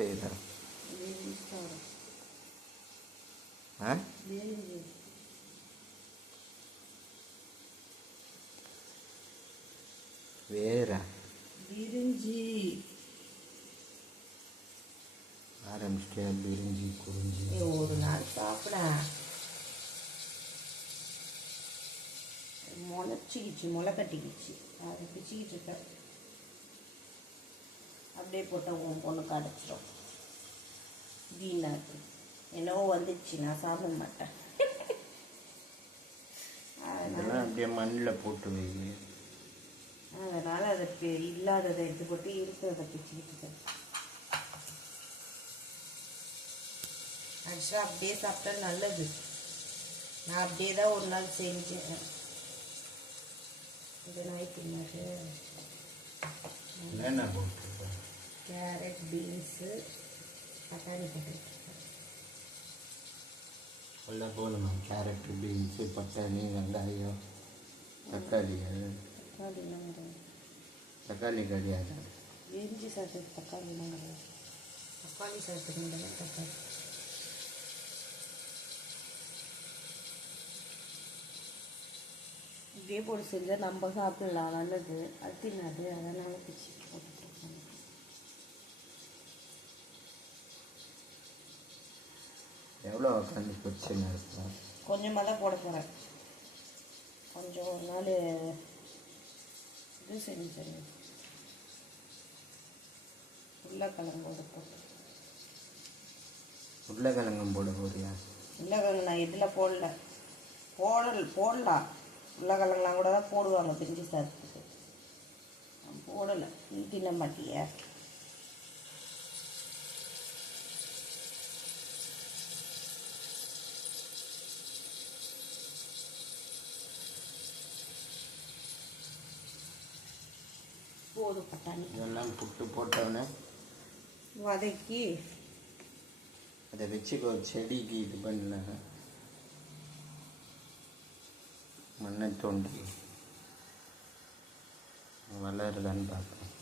செய்கிறேன். ஆ வேற பிரிஞ்சி ஆரம்பிச்சிட்டேன். பிரிஞ்சி குறிஞ்சி ஒரு நாள் சாப்பிட முளை கட்டிக்கிச்சு. அதை பிச்சுக்கிட்டு இருக்கேன். அப்படியே போட்ட உன் பொண்ணுக்கு அடைச்சிடும். வீணாக்கு என்னவோ வந்துச்சு, நான் சாப்பிட மாட்டேன். அதெல்லாம் அப்படியே மண்ணில் போட்டு வை. அதனால் அதை இல்லாததை எடுத்து போட்டு இருக்கிறத பிச்சுக்கிட்டு இருக்கேன். ஆக்சுவலாக அப்படியே சாப்பிட்டா நல்லது. நான் அப்படியே தான் ஒரு நாள் செஞ்சேன். இது நாய்க்கு என்ன போட்டுருக்கேன்? கேரட், பீன்ஸு, பட்டாணி போட்டுருக்கேன். எல்லாம் போடணும். கேரட்டு, பீன்ஸு, பட்டாணி, வெங்காயம், தக்காளி. தக்காளி கிடையாது. பிரிஞ்சி சாதத்துக்கு தக்காளிலாம் கிடையாது. தக்காளி சாதத்துக்கு மட்டும் தக்காளி. இப்படியே போட்டு செஞ்சால் நம்ம சாப்பிடலாம், நல்லது. அது தின்னாது, அதனால பிச்சு போட்டுருக்கோம். எவ்வளோ உட்காந்து பிரச்சனை இருக்கும்? கொஞ்சமாக தான் போட போகிறேன். கொஞ்சம் ஒரு நாள் இது செஞ்சேன். உருளைக்கிழங்கோட போட்டு. உருளைக்கிழங்கும் போட போறியா? உருளைக்கிழங்கு நான் இதில் போடலாம். உருளைக்கிழங்குலாம் கூட தான் போடுவாங்க பிரிஞ்சி சாதத்துக்கு. நான் போடலை. நீ தின்ன மாட்டியா? போடு பட்டாணி. இதெல்லாம் புட்டு போட்டவொடனே வதக்கி அதை வச்சு ஒரு செடிக்கு இது பண்ண மண்ணை தோண்டி வளருதான்னு பார்ப்பேன்.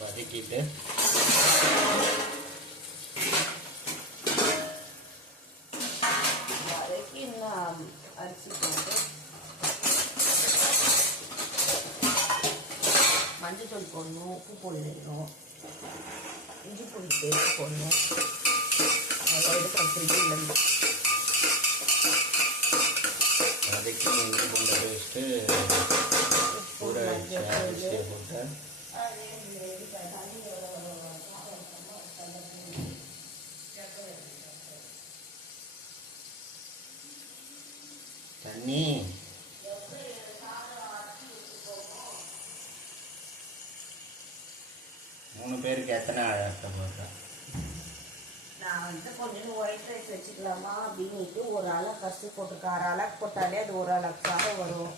வதக்கிட்டு வதக்கி இன்னும் அரிசி போட்டு மஞ்சள் போடணும், உப்பு போடணும், இஞ்சி பூண்டு பேஸ்ட் போடணும். அதை எடுத்து ஃப்ரிட்ஜில் வதக்கி இஞ்சி பூண்டு பேஸ்ட்டு கூட அரிசியை போட்டு தண்ணி 3 பேருக்கு எத்தனை அழகாக போடுறேன்? நான் வந்து கொஞ்சம் ஒயிட் ரைஸ் வச்சுக்கலாமா அப்படின்ட்டு ஒரு அலை கசி போட்டிருக்கேன். 1/2 அலை போட்டாலே அது 1 அலக்காக வரும்.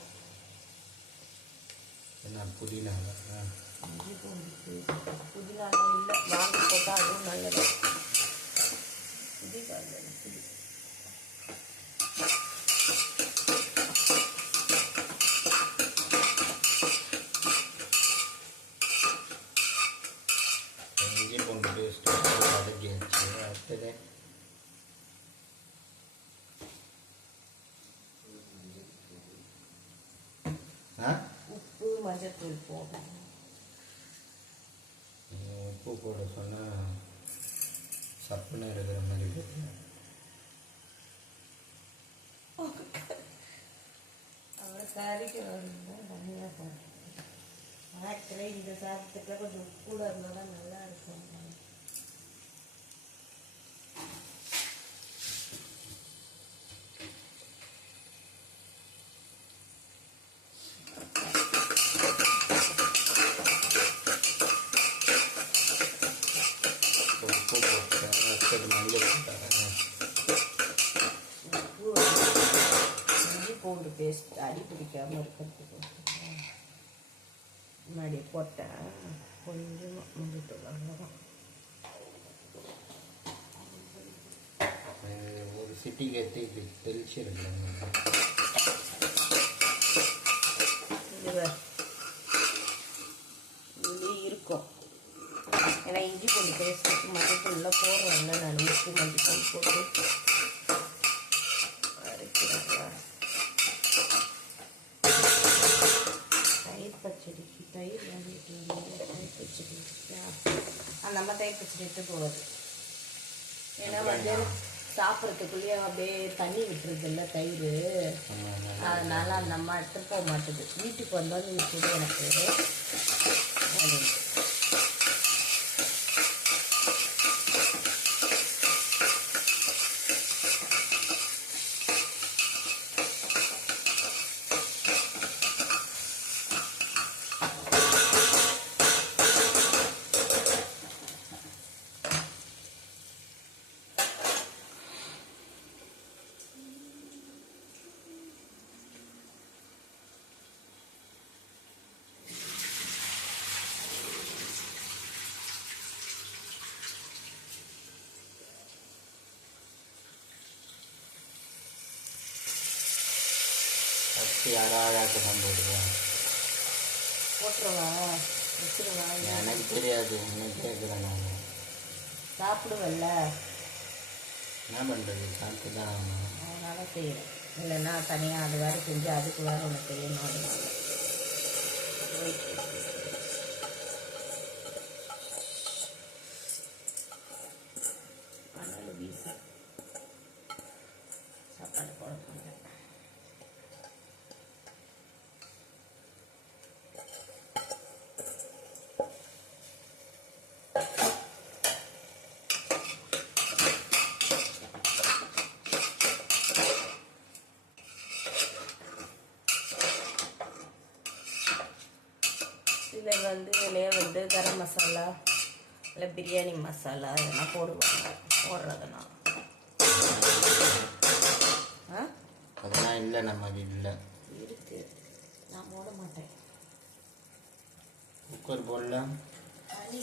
என்ன புதினா? புதினா இல்லை, வாங்கி போட்டால் அதுவும் நல்லது. புதினா புதி இஞ்சி பூண்டு பேஸ்ட்டு வதக்கி வச்சு அடுத்தது உப்பு, மஞ்சள் போடும். உப்பு போட சொன்னால் சப்புன்னு இருக்கிற மாதிரி இருக்கு. அவ்வளோ கறிக்கு தான் தனியாக போடுறேன். ஆக்சுவலாக இந்த சாதத்துக்கு கொஞ்சம் கூட இருந்தால் தான் நல்லா இருக்கும். உப்பு போட்டேன், அடுத்தது மஞ்சள் போட்டேன். உப்பு, இஞ்சி பூண்டு பேஸ்ட் அடி பிடிக்காமல் இருக்கிறதுக்கு முன்னாடி போட்டேன். கொஞ்சமாக மஞ்சள் அவ்வளோதான். ஒரு சிட்டிக்கு எடுத்து இப்படி தெளிச்சிருக்கேன். இதுலேயே இருக்கும். ஏன்னா இஞ்சி பூண்டு பேஸ்ட் மஞ்சத்தூள்லாம் போடுறேன்ல நான் உப்பு மஞ்சத்தூள் போட்டு அரைக்கிறாங்க. தயிர் பச்சடி தயிர் வாங்கிட்டு தயிர் பச்சடி நம்ம தயிர் பச்சடி எடுத்து போகுது. ஏன்னா மத்தியானம் சாப்பிட்றதுக்குள்ளேயே அப்படியே தண்ணி விட்டுருது இல்லை தயிர், அதனால அந்த அம்மா எடுத்துட்டு போக மாட்டுது. வீட்டுக்கு வந்தாலும் நீ கூட எனக்கு அப்படின்னு. யாராவது தான் போடுவேன் போட்டுருவா வச்சுருவா. எனக்கு தெரியாது, எனக்கு கேட்குறேன். நான் சாப்பிடுவல்ல, என்ன பண்ணுறது, சாப்பிட்டு தான் ஆகணும். அதனால செய்கிறேன். இல்லைன்னா தனியாக அது வேறு செஞ்சு அதுக்கு வேறு ஒன்று செய்யணும். அதனால அதனால வீசு சாப்பாடு போட போகிறேன். இதில் இதிலே கரம் மசாலா இல்லை பிரியாணி மசாலா இதெல்லாம் போடுவாங்க. போடுறதுனா அதெல்லாம் இல்லை, நம்ம வீட்டில் இருக்கு, நான் போட மாட்டேன். குக்கர் போடல, தண்ணி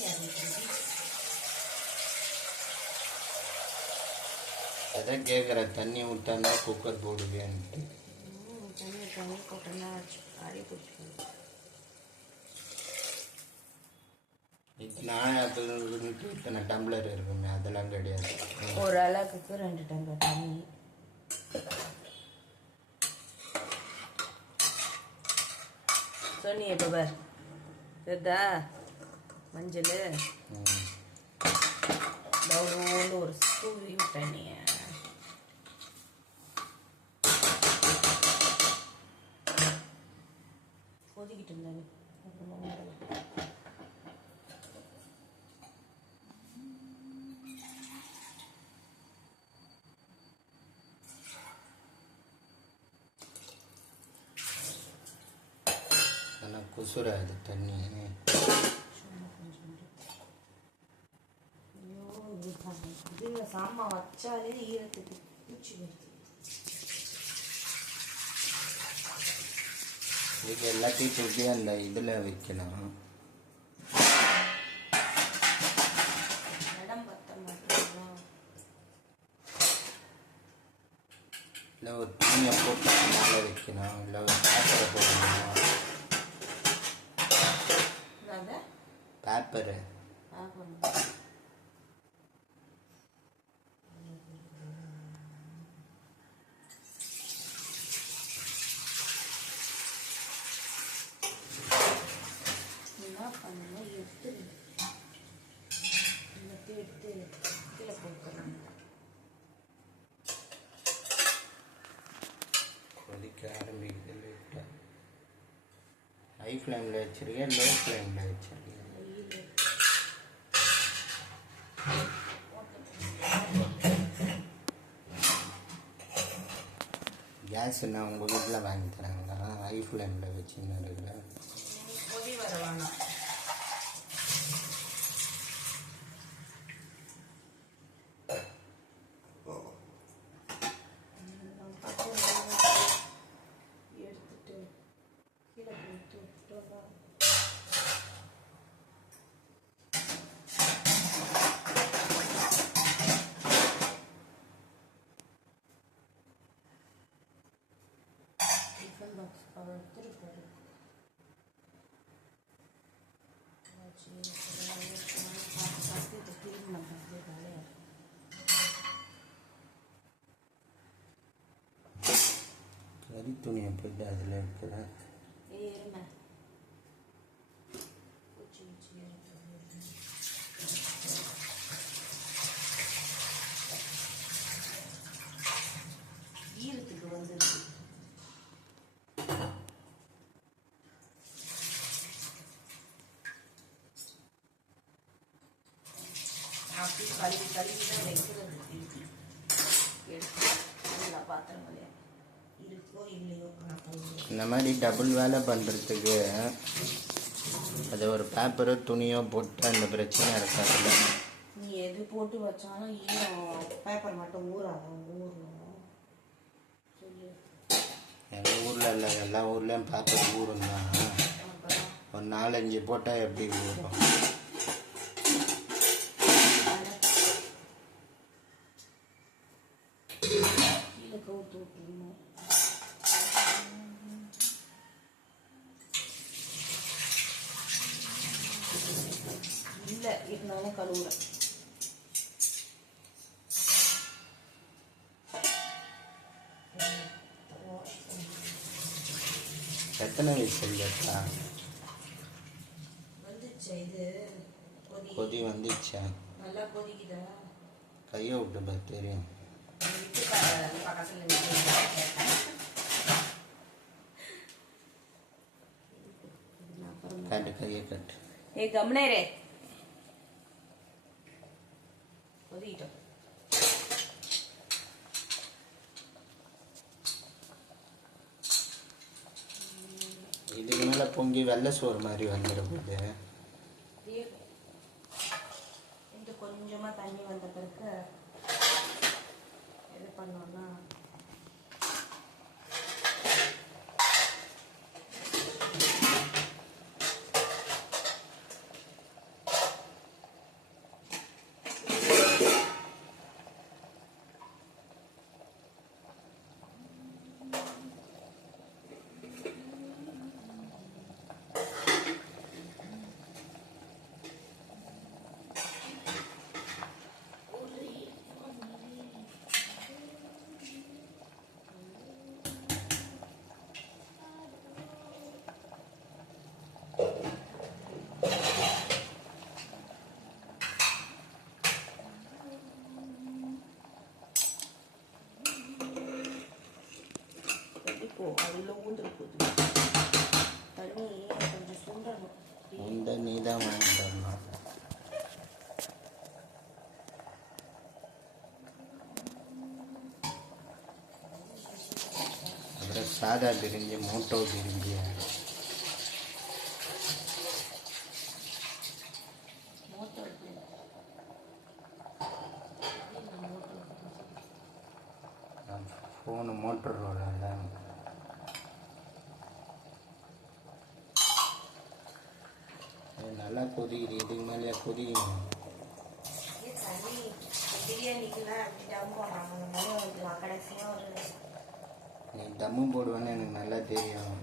எதை கேட்குற, தண்ணி ஊற்றாந்தா குக்கர் போடுவேன்ட்டு. தண்ணி போட்டோன்னா அடி பிடிச்சிக்கணும். நாயத்துக்கு இத்தனை டம்ளர் இருக்குமே, அதெல்லாம் கிடையாது. ஒரு அளவுக்கு 2 டம்ளர் தண்ணி. சொன்னி இப்போ பார் தெரிதா, மஞ்சள் பவுலோண்டு ஒரு தூவி விட்டேன். கொதிக்கிட்டு இருந்தாங்க. குசுராது தண்ணி. ஐயோ சாமான் வச்சாலே ஈரத்துக்கு பூச்சி வருது. இதுக்கு எல்லாத்தையும் தூக்கி அந்த இதில் வைக்கலாம். இடம் பத்த மாட்டேங்குதா? இல்லை ஒரு துணியை போட்டு மேலே வைக்கணும், இல்லை ஒரு பேப்பரை போடணும். பேப்பரு என்ன பண்ணணும், எடுத்து கீழே போட்டுறேன். கொதிக்க ஆரம்பிக்குது. லைட்டாக ஹை ஃப்ளேமில் வச்சுருக்கேன், லோ ஃப்ளேமில் வச்சுருக்கேன். கேஸ் என்ன உங்கள் வீட்டில் வாங்கி தராங்களா? ஹை ஃப்ளேமில் வச்சுன்னு இருக்குல்ல, கொதி வர வேணாம். எடுத்துட்டு கீழே போட்டு விட்டுறதா. டிஃபன் பாக்ஸ் அவர் எடுத்துருக்காரு. வச்சு கறி துணியை போயிட்டு அதில் இருக்கிற இருமை ஈரத்துக்கு வந்துருக்கு. அப்படி கழுவி கழுவி தான் வைக்கிறது. எடுத்து எல்லா பாத்திரங்களையும் இருக்கோ இல்லையோ இந்த மாதிரி டபுள் வேலை பண்ணுறதுக்கு அது ஒரு பேப்பரோ துணியோ போட்டு அந்த பிரச்சனை இருக்காதுல்ல. நீ எது போட்டு வச்சாலும் ஈரம் பேப்பர் மட்டும் ஊறணும். சொல்லு. எங்கள் ஊரில் இல்லை, எல்லா ஊர்லேயும் பேப்பர் ஊறும் தான். ஒரு 4-5 போட்டால் எப்படி ஊறும்? கீழே கவுத்து விட்டுருணும். இல்லை இருந்தாலும் கழுவுறேன். எத்தனை விசில் கேட்டா? வந்துச்சா இது கொதி வந்துச்சா? நல்லா கொதிக்குதா? கையை விட்டு பார்த்து தெரியும். பக்கத்தில் காட்டு, கையை கட்டு. கம்னேரே கொதிக்கிட்டோம். இதுக்கு மேலே பொங்கி வெள்ளை சோறு மாதிரி வந்துட போகுது. இது கொஞ்சமாக தண்ணி வந்த பிறகு இது பண்ணோன்னா அதில் ஊந்துட்டு போகுது தண்ணி கொஞ்சம் சுண்டணும். இந்த நீ தான் வாங்கி தரணும். அப்புறம் சாதா பிரிஞ்சு மோட்டோ பிரிஞ்சு ஃபோனு மோட்டர் ரோல நல்லா கொதிக்குது. இதுக்கு மேலே கொதிக்கணும். நீ தம்மு போடுவேன்னு எனக்கு நல்லா தெரியும்.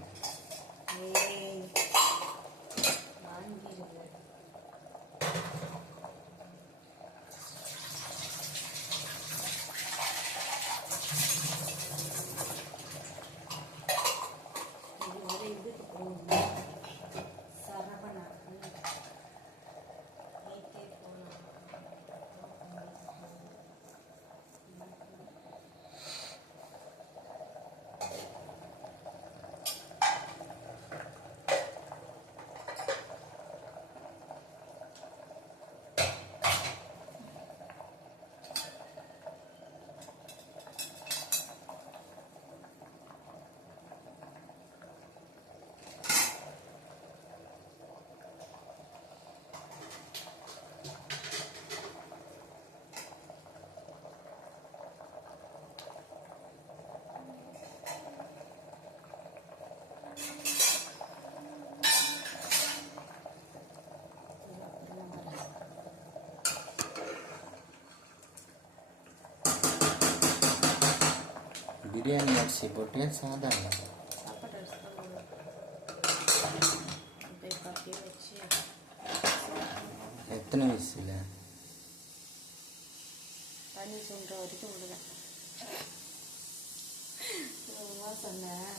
பிரியாணி அரிசி போட்டு சாதம் எத்தனை வயசுல தண்ணி சுண்டுற வரைக்கும் விடுவேன். தான் சொன்னேன்.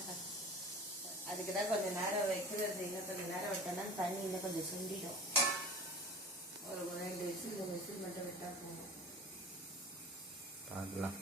அதுக்கு தான் கொஞ்சம் நேரம் வைக்கிறது, இன்னும் கொஞ்சம் நேரம் விட்டோன்னா தண்ணி இன்னும் கொஞ்சம் சுண்டிடும். ஒரு 2 விசில் 3 விசில் மட்டும் விட்டால் போகும். பார்க்கலாம்.